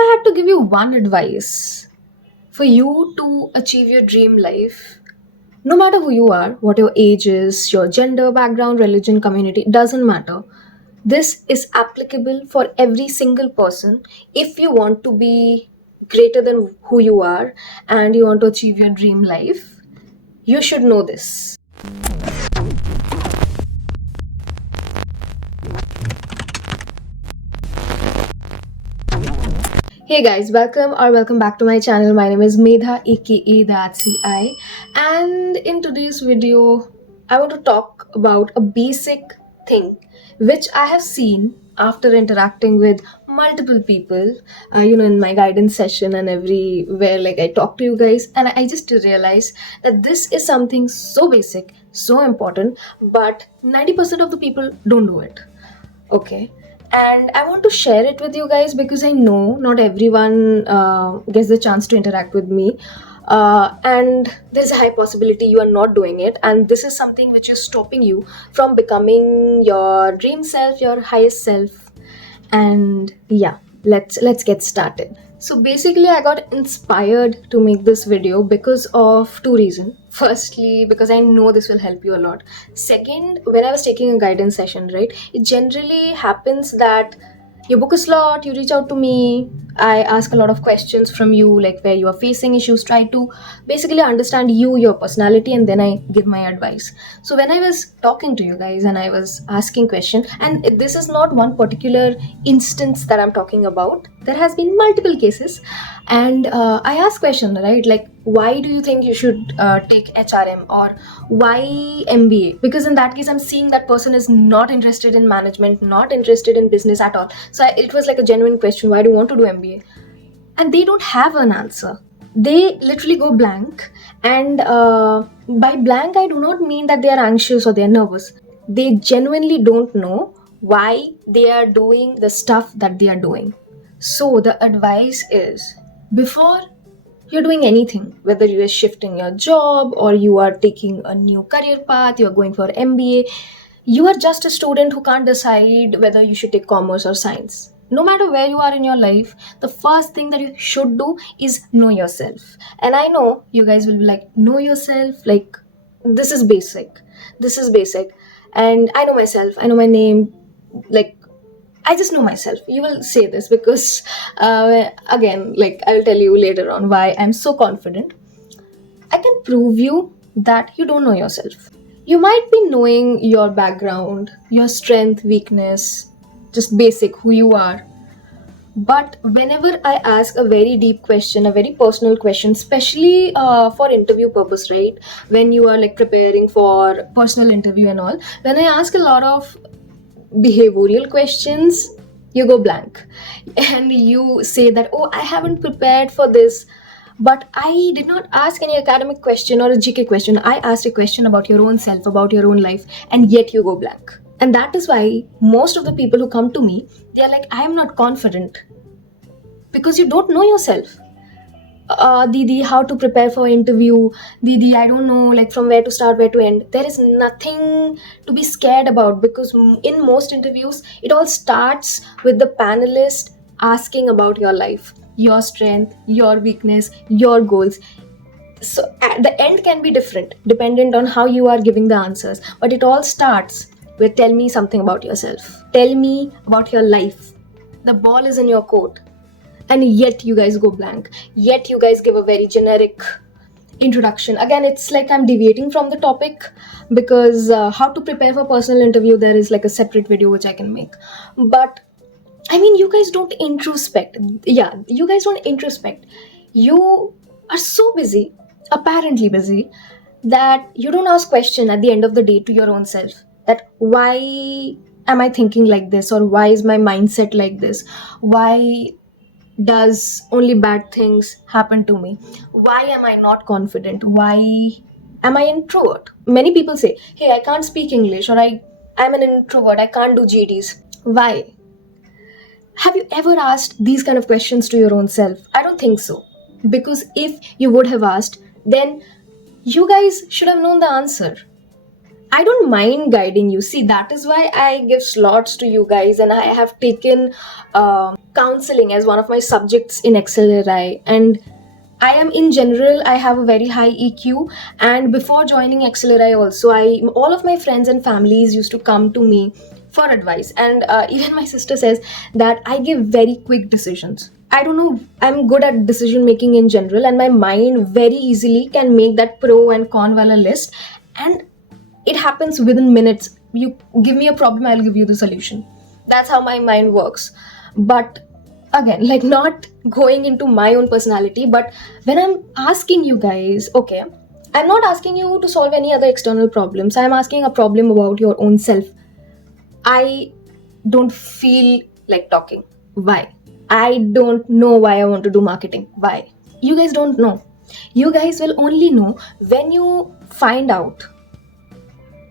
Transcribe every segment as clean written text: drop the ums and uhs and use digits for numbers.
I had to give you one advice for you to achieve your dream life, no matter who you are, what your age is, your gender, background, religion, community, doesn't matter. This is applicable for every single person. If you want to be greater than who you are and you want to achieve your dream life, you should know this. Hey guys, welcome back to my channel. My name is Medha, aka the artsy, and in today's video, I want to talk about a basic thing which I have seen after interacting with multiple people, in my guidance session and everywhere. Like I talk to you guys, and I just realized that this is something so basic, so important, but 90% of the people don't do it. Okay. And I want to share it with you guys because I know not everyone gets the chance to interact with me. And there's a high possibility you are not doing it. And this is something which is stopping you from becoming your dream self, your highest self. And yeah, let's get started. So basically I got inspired to make this video because of two reasons. Firstly, because I know this will help you a lot. Second, when I was taking a guidance session, right, it generally happens that you book a slot, you reach out to me, I ask a lot of questions from you, like where you are facing issues, try to basically understand you, your personality, and then I give my advice. So when I was talking to you guys and I was asking question, and this is not one particular instance that I'm talking about, there has been multiple cases, and I asked question, right, like why do you think you should take HRM, or why MBA? Because in that case I'm seeing that person is not interested in management, not interested in business at all. So it was like a genuine question, why do you want to do MBA? And they don't have an answer. They literally go blank. And by blank I do not mean that they are anxious or they are nervous. They genuinely don't know why they are doing the stuff that they are doing. So the advice is, before you're doing anything, whether you are shifting your job or you are taking a new career path, you're going for MBA, you are just a student who can't decide whether you should take commerce or science. No matter where you are in your life, the first thing that you should do is know yourself. And I know you guys will be like, know yourself, like this is basic. This is basic. And I know myself, I know my name, like I just know myself. You will say this because, again, like I'll tell you later on why I'm so confident. I can prove you that you don't know yourself. You might be knowing your background, your strength, weakness, just basic who you are. But whenever I ask a very deep question, a very personal question, especially for interview purpose, right? When you are like preparing for personal interview and all, when I ask a lot of behavioral questions, you go blank and you say that, oh, I haven't prepared for this. But I did not ask any academic question or a GK question. I asked a question about your own self, about your own life, and yet you go blank. And that is why most of the people who come to me, they are like, I am not confident, because you don't know yourself. Didi, how to prepare for interview? Didi, I don't know, like from where to start, where to end. There is nothing to be scared about, because in most interviews, it all starts with the panelist asking about your life, your strength, your weakness, your goals. So at the end can be different dependent on how you are giving the answers, but it all starts with, tell me something about yourself, tell me about your life. The ball is in your court, and yet you guys go blank, yet you guys give a very generic introduction. Again, it's like I'm deviating from the topic, because how to prepare for personal interview, there is like a separate video which I can make. But I mean, you guys don't introspect. Yeah, you guys don't introspect. You are so busy, apparently busy, that you don't ask question at the end of the day to your own self, that why am I thinking like this, or why is my mindset like this, why does only bad things happen to me, why am I not confident, why am I introvert? Many people say, hey, I can't speak English, or I'm an introvert, I can't do GDs. Why? Have you ever asked these kind of questions to your own self? I don't think so. Because if you would have asked, then you guys should have known the answer. I don't mind guiding you. See, that is why I give slots to you guys, and I have taken counseling as one of my subjects in XLRI. And I am in general, I have a very high EQ. And before joining XLRI, also, all of my friends and families used to come to me for advice. And even my sister says that I give very quick decisions. I don't know, I'm good at decision making in general, and my mind very easily can make that pro and con wala list. And it happens within minutes. You give me a problem, I'll give you the solution. That's how my mind works. But again, like, not going into my own personality, but when I'm asking you guys, okay, I'm not asking you to solve any other external problems, I'm asking a problem about your own self. I don't feel like talking. Why? I don't know why I want to do marketing. Why? You guys don't know. You guys will only know when you find out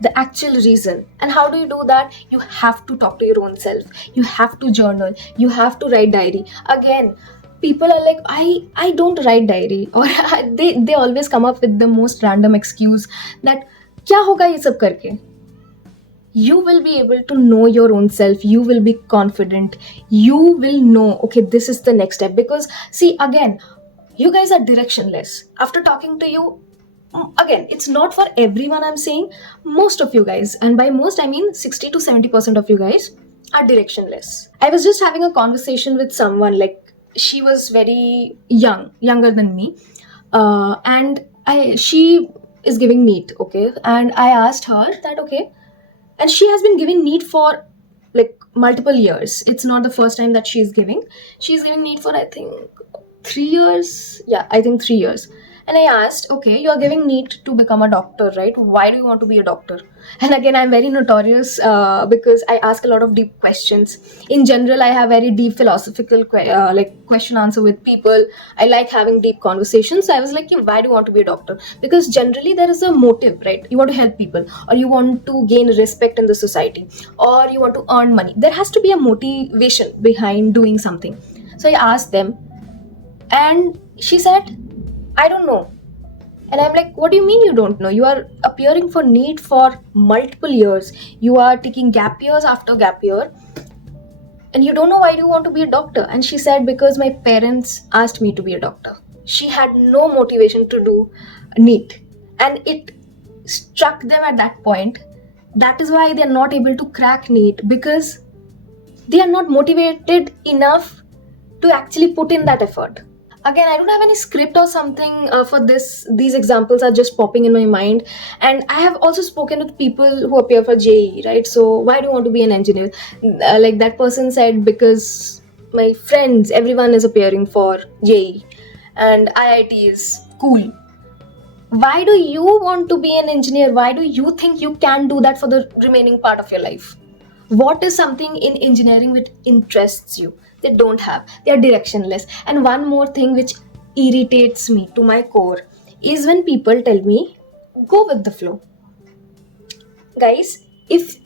the actual reason. And how do you do that? You have to talk to your own self, you have to journal, you have to write diary. Again, people are like, I don't write diary, or they always come up with the most random excuse that kya hoga ye sab karke. You will be able to know your own self, you will be confident, you will know, okay, this is the next step. Because see, again, you guys are directionless. After talking to you, again, it's not for everyone, I'm saying most of you guys, and by most I mean 60 to 70% of you guys are directionless. I was just having a conversation with someone, like, she was very younger than me, and she is giving NEET, okay, and I asked her that, okay, and she has been giving NEET for like multiple years. It's not the first time that she's giving NEET for, I think, 3 years. Yeah, I think 3 years. And I asked, okay, you're giving NEET to become a doctor, right? Why do you want to be a doctor? And again, I'm very notorious because I ask a lot of deep questions. In general, I have very deep philosophical like question answer with people. I like having deep conversations. So I was like, yeah, why do you want to be a doctor? Because generally there is a motive, right? You want to help people, or you want to gain respect in the society, or you want to earn money. There has to be a motivation behind doing something. So I asked them, and she said, I don't know. And I'm like, what do you mean you don't know? You are appearing for NEET for multiple years. You are taking gap years after gap year. And you don't know why you want to be a doctor. And she said, because my parents asked me to be a doctor. She had no motivation to do NEET. And it struck them at that point. That is why they're not able to crack NEET, because they are not motivated enough to actually put in that effort. Again, I don't have any script or something for this. These examples are just popping in my mind. And I have also spoken with people who appear for JEE, right? So why do you want to be an engineer? Like that person said, because my friends, everyone is appearing for JEE and IIT is cool. Why do you want to be an engineer? Why do you think you can do that for the remaining part of your life? What is something in engineering which interests you? They don't have. They are directionless. And one more thing which irritates me to my core is when people tell me, go with the flow. Guys, even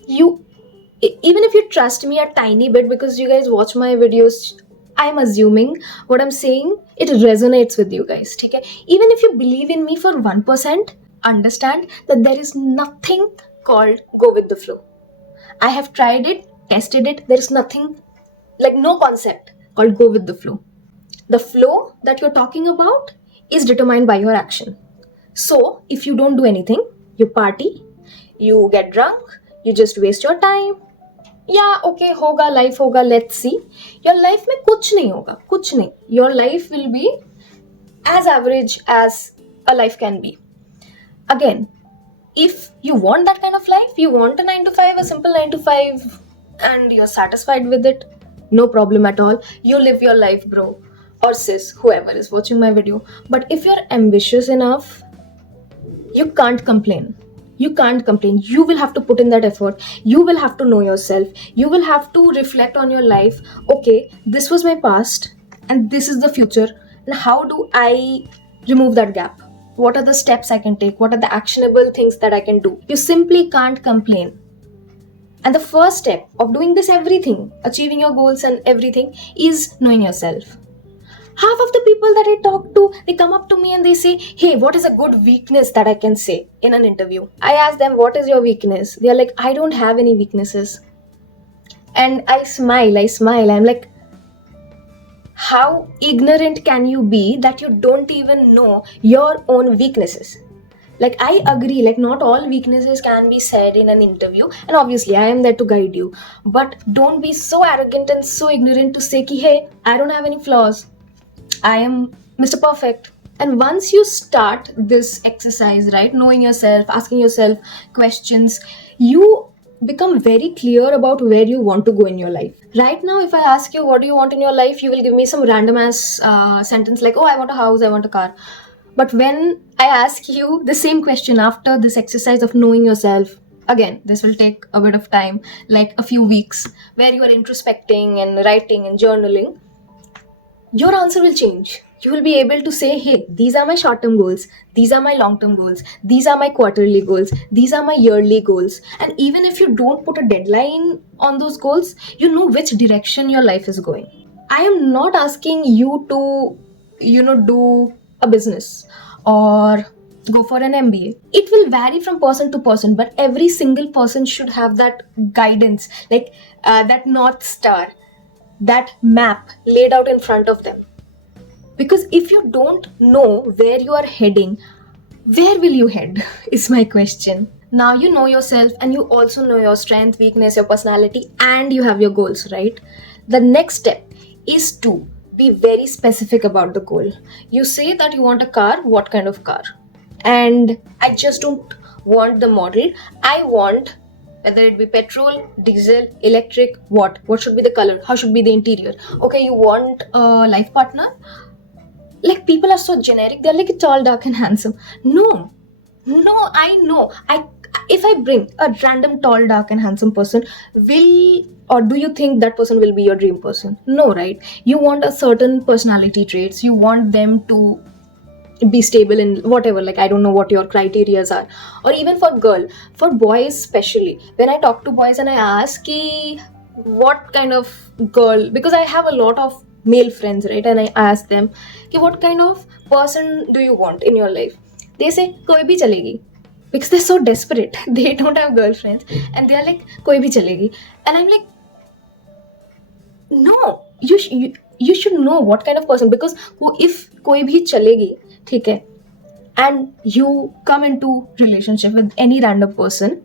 if you trust me a tiny bit, because you guys watch my videos, I'm assuming what I'm saying, it resonates with you guys. Okay? Even if you believe in me for 1%, understand that there is nothing called go with the flow. I have tried it, tested it. There is nothing, like no concept called go with the flow. The flow that you're talking about is determined by your action. So if you don't do anything, you party, you get drunk, you just waste your time. Yeah, okay, hoga, life hoga, let's see. Your life mein kuch nahi hoga, kuch nahi. Your life will be as average as a life can be. Again, if you want that kind of life, you want a 9 to 5, a simple 9 to 5, and you're satisfied with it, no problem at all. You live your life, bro, or sis, whoever is watching my video. But if you're ambitious enough, you can't complain. You can't complain. You will have to put in that effort. You will have to know yourself. You will have to reflect on your life. Okay, this was my past and this is the future. And how do I remove that gap? What are the steps I can take? What are the actionable things that I can do? You simply can't complain. And the first step of doing this everything, achieving your goals and everything, is knowing yourself. Half of the people that I talk to, they come up to me and they say, hey, what is a good weakness that I can say in an interview? I ask them, what is your weakness? They are like, I don't have any weaknesses. And I smile, I'm like, how ignorant can you be that you don't even know your own weaknesses? Like, I agree, like, not all weaknesses can be said in an interview, and obviously I am there to guide you, but don't be so arrogant and so ignorant to say ki, hey, I don't have any flaws, I am Mr. Perfect. And once you start this exercise, right, knowing yourself, asking yourself questions, you become very clear about where you want to go in your life. Right now, if I ask you, what do you want in your life, you will give me some random ass sentence like, oh, I want a house, I want a car. But when I ask you the same question after this exercise of knowing yourself, again, this will take a bit of time, like a few weeks, where you are introspecting and writing and journaling, your answer will change. You will be able to say, hey, these are my short term goals, these are my long term goals, these are my quarterly goals, these are my yearly goals. And even if you don't put a deadline on those goals, you know which direction your life is going. I am not asking you to, do a business or go for an MBA. It will vary from person to person, but every single person should have that guidance, like that North Star, that map laid out in front of them. Because if you don't know where you are heading, where will you head? Is my question. Now you know yourself and you also know your strength, weakness, your personality, and you have your goals, right? The next step is to be very specific about the goal. You say that you want a car, what kind of car? And I just don't want the model. I want, whether it be petrol, diesel, electric, what should be the color, how should be the interior. Okay, you want a life partner, like, people are so generic, they're like tall, dark and handsome. No, I know, if I bring a random tall, dark and handsome person, will, or do you think that person will be your dream person? No, right? You want a certain personality traits, you want them to be stable in whatever, like, I don't know what your criterias are. Or even for boys especially, when I talk to boys and I ask ki, what kind of girl, because I have a lot of male friends, right, and I ask them ki, what kind of person do you want in your life? They say koi bhi chalegi, because they're so desperate. They don't have girlfriends and they're like koi bhi chalegi. And I'm like, no, you should know what kind of person, because if koi bhi chalegi, theek hai, and you come into relationship with any random person,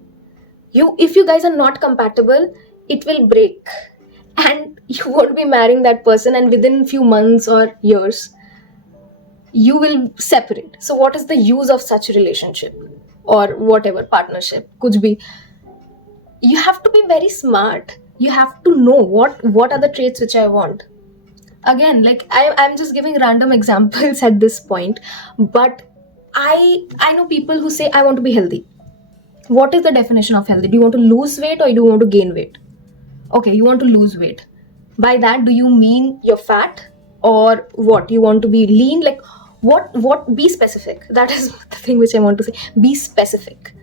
if you guys are not compatible, it will break and you won't be marrying that person, and within few months or years you will separate. So what is the use of such relationship or whatever partnership, kuch bhi? You have to be very smart. You have to know what are the traits which I want. Again, like, I'm just giving random examples at this point, but I know people who say, I want to be healthy. What is the definition of healthy? Do you want to lose weight or do you want to gain weight? Okay, you want to lose weight. By that, do you mean you're fat, or what? You want to be lean? Like, what? Be specific. That is the thing which I want to say. Be specific.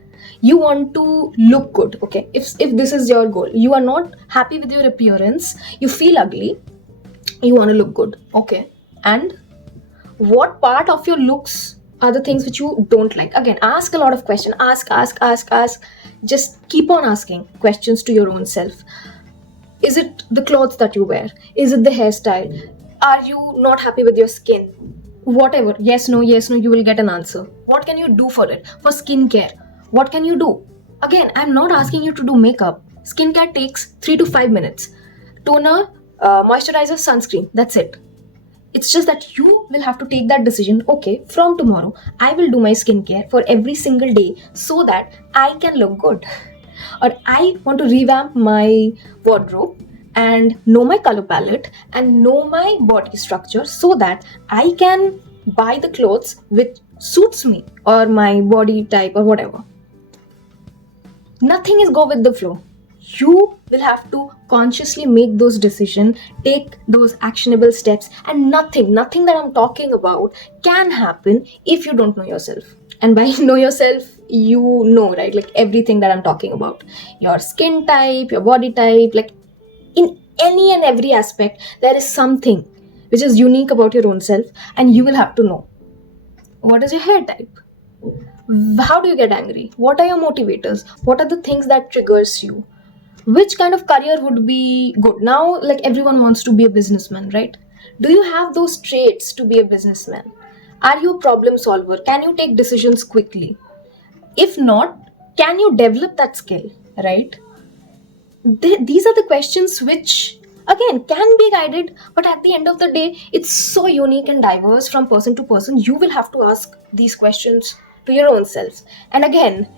You want to look good. Okay, if this is your goal, you are not happy with your appearance, you feel ugly, you want to look good. Okay, and what part of your looks are the things which you don't like? Again, ask a lot of questions. Ask. Just keep on asking questions to your own self. Is it the clothes that you wear? Is it the hairstyle? Are you not happy with your skin? Whatever. Yes, no, you will get an answer. What can you do for it? For skincare, what can you do? Again, I'm not asking you to do makeup. Skincare takes 3 to 5 minutes. Toner, moisturizer, sunscreen. That's it. It's just that you will have to take that decision. Okay, from tomorrow, I will do my skincare for every single day so that I can look good. Or I want to revamp my wardrobe and know my color palette and know my body structure so that I can buy the clothes which suits me or my body type or whatever. Nothing is go with the flow. You will have to consciously make those decisions, take those actionable steps, and nothing that I'm talking about can happen if you don't know yourself. And by know yourself, you know, right, like everything that I'm talking about, your skin type, your body type, like in any and every aspect, there is something which is unique about your own self, and you will have to know what is your hair type, how do you get angry, what are your motivators, what are the things that triggers you, which kind of career would be good. Now, like, everyone wants to be a businessman, right? Do you have those traits to be a businessman? Are you a problem solver? Can you take decisions quickly? If not, can you develop that skill, right? These are the questions which again can be guided, but at the end of the day, it's so unique and diverse from person to person. You will have to ask these questions to your own self. And again,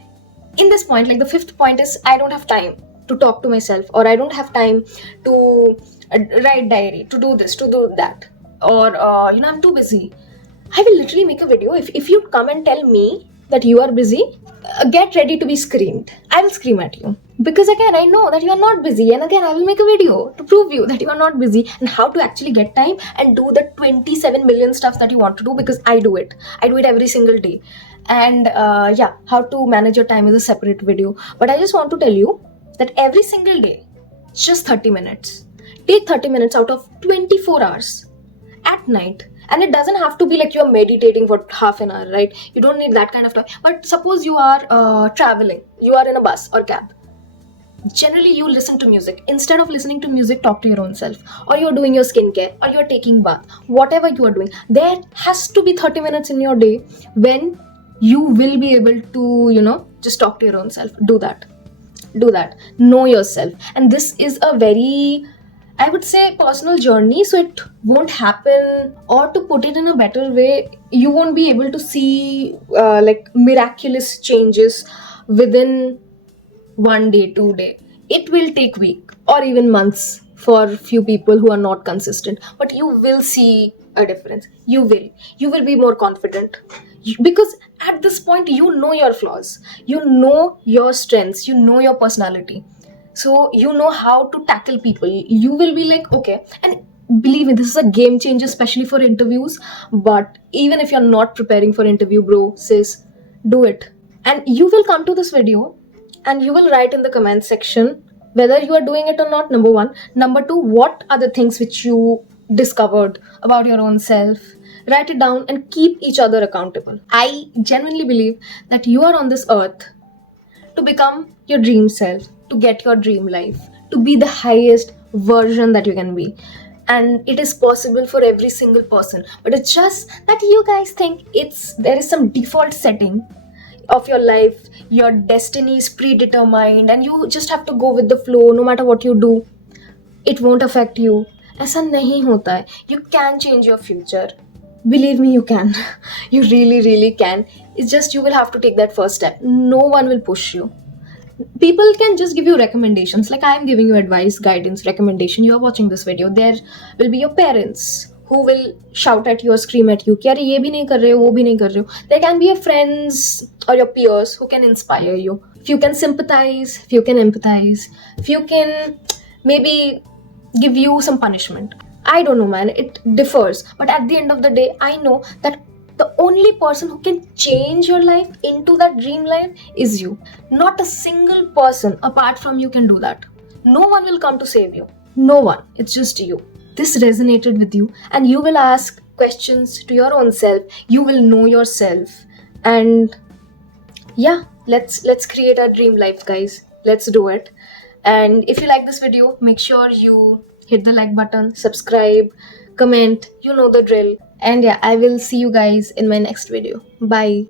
in this point, like, the fifth point is, I don't have time to talk to myself, or I don't have time to write diary, to do this, to do that, or I'm too busy. I will literally make a video. If you come and tell me that you are busy, get ready to be screamed. I will scream at you. Because again, I know that you are not busy. And again, I will make a video to prove you that you are not busy and how to actually get time and do the 27 million stuff that you want to do, because I do it. I do it every single day. And yeah, how to manage your time is a separate video. But I just want to tell you that every single day, just 30 minutes. Take 30 minutes out of 24 hours at night. And it doesn't have to be like you're meditating for half an hour, right? You don't need that kind of time. But suppose you are traveling, you are in a bus or cab. Generally, you listen to music. Instead of listening to music, talk to your own self. Or you're doing your skincare, or you're taking bath, whatever you are doing. There has to be 30 minutes in your day when you will be able to, just talk to your own self. Do that. Do that. Know yourself. And this is a very, I would say, personal journey, so it won't happen, or to put it in a better way, you won't be able to see like miraculous changes within 1 day, 2 day. It will take week or even months for few people who are not consistent, but you will see a difference. You will be more confident. Because at this point, you know your flaws, you know your strengths, you know your personality, so you know how to tackle people. You will be like, okay. And believe me, this is a game changer, especially for interviews. But even if you're not preparing for interview, bro, sis, do it. And you will come to this video and you will write in the comment section whether you are doing it or not, number one. Number two, what are the things which you discovered about your own self. Write it down and keep each other accountable. I genuinely believe that you are on this earth to become your dream self, to get your dream life, to be the highest version that you can be. And it is possible for every single person. But it's just that you guys think there is some default setting of your life, your destiny is predetermined, and you just have to go with the flow. No matter what you do, it won't affect you. ऐसा नहीं होता है. You can change your future. Believe me, you can. You really, really can. It's just you will have to take that first step. No one will push you. People can just give you recommendations. Like, I am giving you advice, guidance, recommendation. You are watching this video. There will be your parents who will shout at you or scream at you कि अरे ये भी नहीं कर रहे हो, वो भी नहीं कर रहे हो. There can be your friends or your peers who can inspire you. If you can sympathize, if you can empathize, if you can maybe give you some punishment. I don't know, man. It differs. But at the end of the day, I know that the only person who can change your life into that dream life is you. Not a single person apart from you can do that. No one will come to save you. No one. It's just you. This resonated with you, and you will ask questions to your own self. You will know yourself. And yeah, let's create our dream life, guys. Let's do it. And if you like this video, make sure you hit the like button, subscribe, comment, you know the drill. And yeah, I will see you guys in my next video. Bye.